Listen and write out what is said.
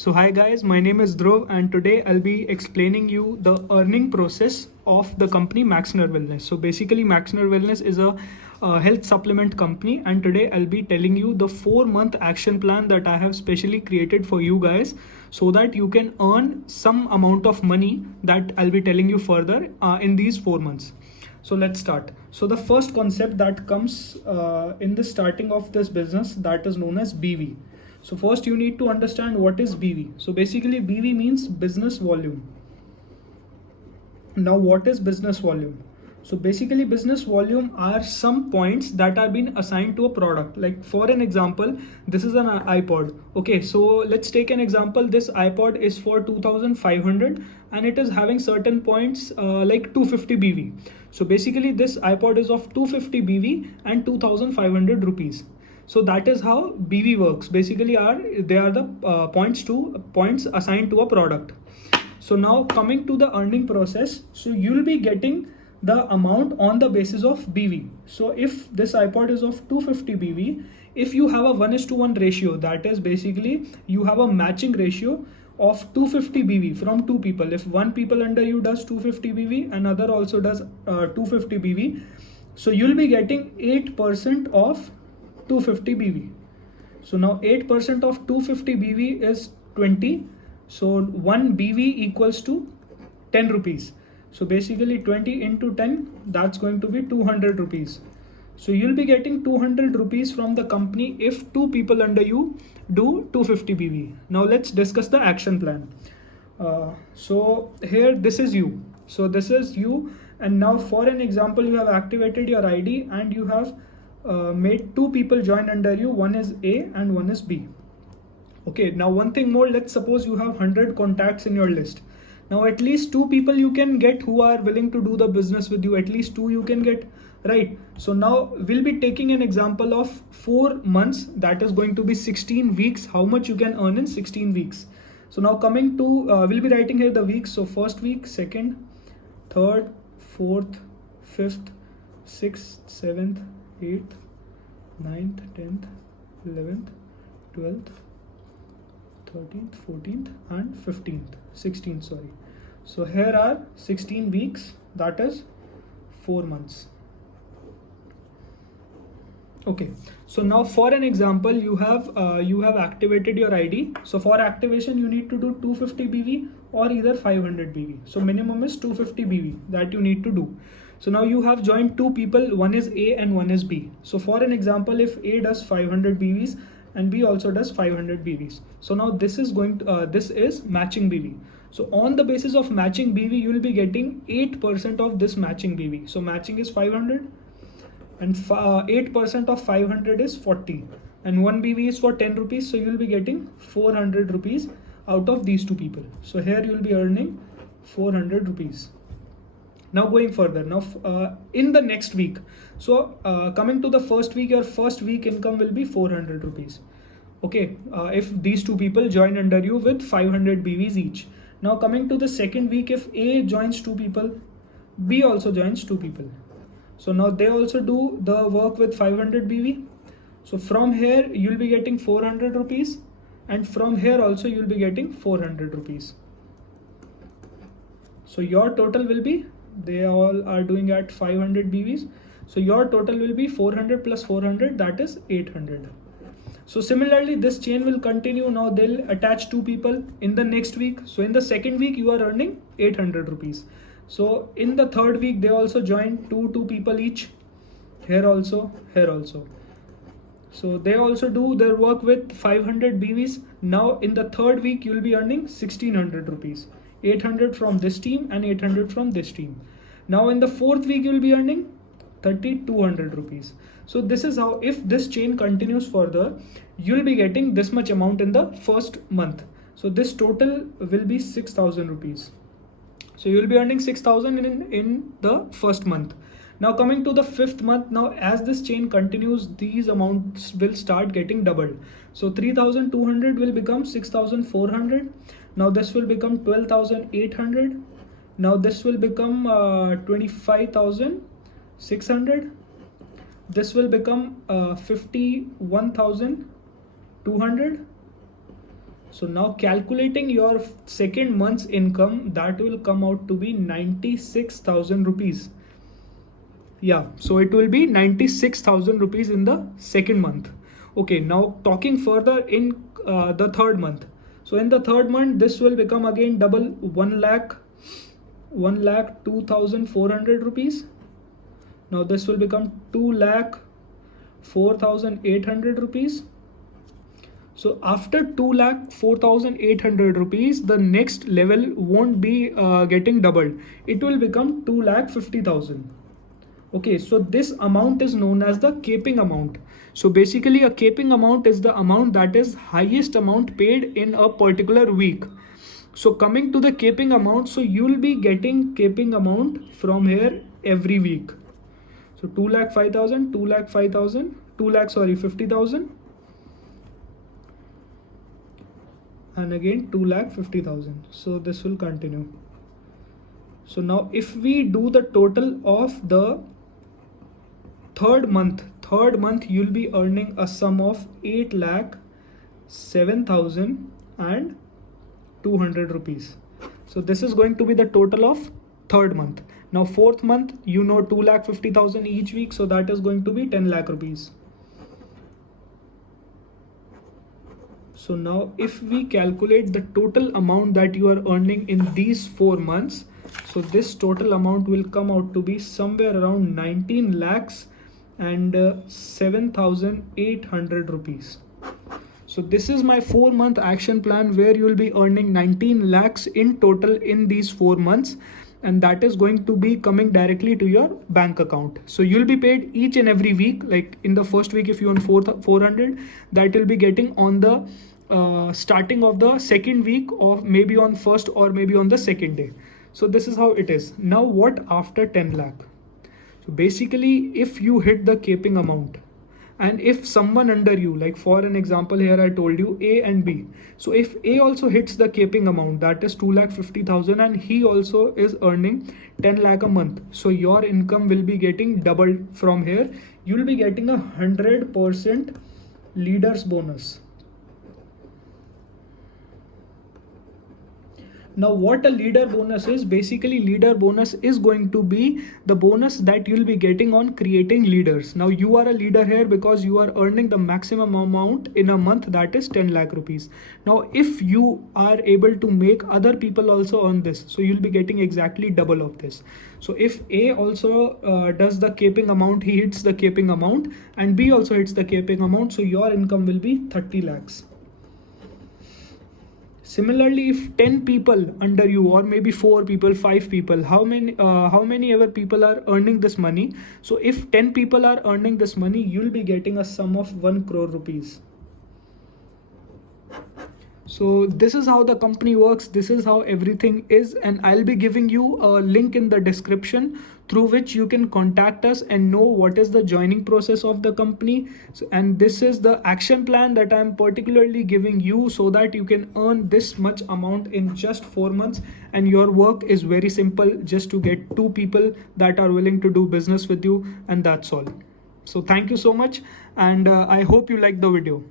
So hi guys, my name is Dhruv and today I'll be explaining you the earning process of the company Maxner Wellness. So basically Maxner Wellness is a health supplement company and today I'll be telling you the 4-month action plan that I have specially created for you guys so that you can earn some amount of money that I'll be telling you further in these 4 months. So let's start. So the first concept that comes in the starting of this business, that is known as BV. So first you need to understand what is BV. So basically BV means business volume. Now what is business volume? So basically business volume are some points that are being assigned to a product. Like for an example, this is an iPod. Okay, so let's take an example. This iPod is for 2500 and it is having certain points like 250 BV. So basically this iPod is of 250 BV and 2500 rupees. So that is how BV works. Basically they are the points assigned to a product. So now coming to the earning process, so you'll be getting the amount on the basis of BV. So if this iPod is of 250 BV, if you have a 1:1 ratio, that is basically you have a matching ratio of 250 BV from two people. If one people under you does 250 BV, another also does 250 BV, so you'll be getting 8% of 250 BV. So now 8% of 250 BV is 20. So 1 BV equals to 10 rupees. So basically 20 into 10, that's going to be 200 rupees. So you'll be getting 200 rupees from the company if two people under you do 250 BV. Now let's discuss the action plan. So here this is you. So this is you, and now for an example, you have activated your ID and you have made two people join under you. One is A and one is B. Okay, now one thing more, let's suppose you have 100 contacts in your list. Now at least two people you can get who are willing to do the business with you. At least two you can get, right? So now we'll be taking an example of 4 months, that is going to be 16 weeks. How much you can earn in 16 weeks. So now coming to, we'll be writing here the weeks. So first week, second, third, fourth, fifth, sixth, seventh, 8th, 9th, 10th, 11th, 12th, 13th, 14th and 15th, 16th, sorry. So here are 16 weeks, that is 4 months. Okay, so now for an example, you have activated your ID. So for activation you need to do 250 BV or either 500 BV. So minimum is 250 BV that you need to do. So now you have joined two people, one is A and one is B. So for an example, if A does 500 BVs and B also does 500 BVs. So now this is this is matching BV. So on the basis of matching BV, you will be getting 8% of this matching BV. So matching is 500 and 8% of 500 is 40 and 1 BV is for 10 rupees. So you will be getting 400 rupees out of these two people. So here you will be earning 400 rupees. Now going further, now in the next week, so coming to the first week, your first week income will be 400 rupees. Okay, if these two people join under you with 500 BVs each. Now coming to the second week, if A joins two people, B also joins two people. So now they also do the work with 500 BV. So from here you'll be getting 400 rupees and from here also you'll be getting 400 rupees. So your total will be, they all are doing at 500 BVs. So your total will be 400 plus 400, that is 800. So similarly, this chain will continue. Now they'll attach two people in the next week. So in the second week, you are earning 800 rupees. So in the third week, they also join two people each. Here also, here also. So they also do their work with 500 BVs. Now in the third week, you'll be earning 1600 rupees. 800 from this team and 800 from this team. Now in the fourth week, you'll be earning 3200 rupees. So this is how, if this chain continues further, you'll be getting this much amount in the first month. So this total will be 6000 rupees. So you'll be earning 6000 in the first month. Now coming to the fifth month, now as this chain continues, these amounts will start getting doubled. So 3200 will become 6400. Now this will become 12800. Now this will become 25,600. This will become 51,200. So now calculating your second month's income, that will come out to be 96,000 rupees. Yeah, so it will be 96,000 rupees in the second month. Okay, now talking further in the third month. So in the third month, this will become again double, 1 lakh 2,400 rupees. Now this will become 2,04,800 rupees. So after 2,04,800 rupees, the next level won't be getting doubled. It will become 2,50,000. Okay, so this amount is known as the caping amount. So basically a caping amount is the amount that is highest amount paid in a particular week. So coming to the caping amount, so you'll be getting caping amount from here every week. So 2,05,000, 2,05,000, 50,000, and again 2,50,000. So this will continue. So now if we do the total of the third month, you'll be earning a sum of 8,07,200 rupees. So this is going to be the total of third month. Now fourth month, 2,50,000 each week, so that is going to be 10 lakh rupees. So now if we calculate the total amount that you are earning in these 4 months, so this total amount will come out to be somewhere around 19 lakhs and 7,800 rupees. So this is my 4-month action plan where you will be earning 19 lakhs in total in these 4 months, and that is going to be coming directly to your bank account. So you'll be paid each and every week. Like in the first week, if you earn 400, that will be getting on the starting of the second week, or maybe on first or maybe on the second day. So this is how it is. Now what after 10 lakh? So basically, if you hit the caping amount, and if someone under you, like for an example here I told you A and B. So if A also hits the caping amount, that is 2,50,000, and he also is earning 10 lakh a month, so your income will be getting doubled from here. You will be getting 100% leaders bonus. Now what a leader bonus is, basically leader bonus is going to be the bonus that you'll be getting on creating leaders. Now you are a leader here because you are earning the maximum amount in a month, that is 10 lakh rupees. Now if you are able to make other people also earn this, so you'll be getting exactly double of this. So if A also does the caping amount, he hits the caping amount, and B also hits the caping amount, so your income will be 30 lakhs. Similarly, if 10 people under you, or maybe 4 people, 5 people, how many ever people are earning this money? So if 10 people are earning this money, you'll be getting a sum of 1 crore rupees. So this is how the company works. This is how everything is, and I'll be giving you a link in the description through which you can contact us and know what is the joining process of the company. So, and this is the action plan that I'm particularly giving you so that you can earn this much amount in just 4 months. And your work is very simple, just to get 2 people that are willing to do business with you, and that's all. So thank you so much, and I hope you like the video.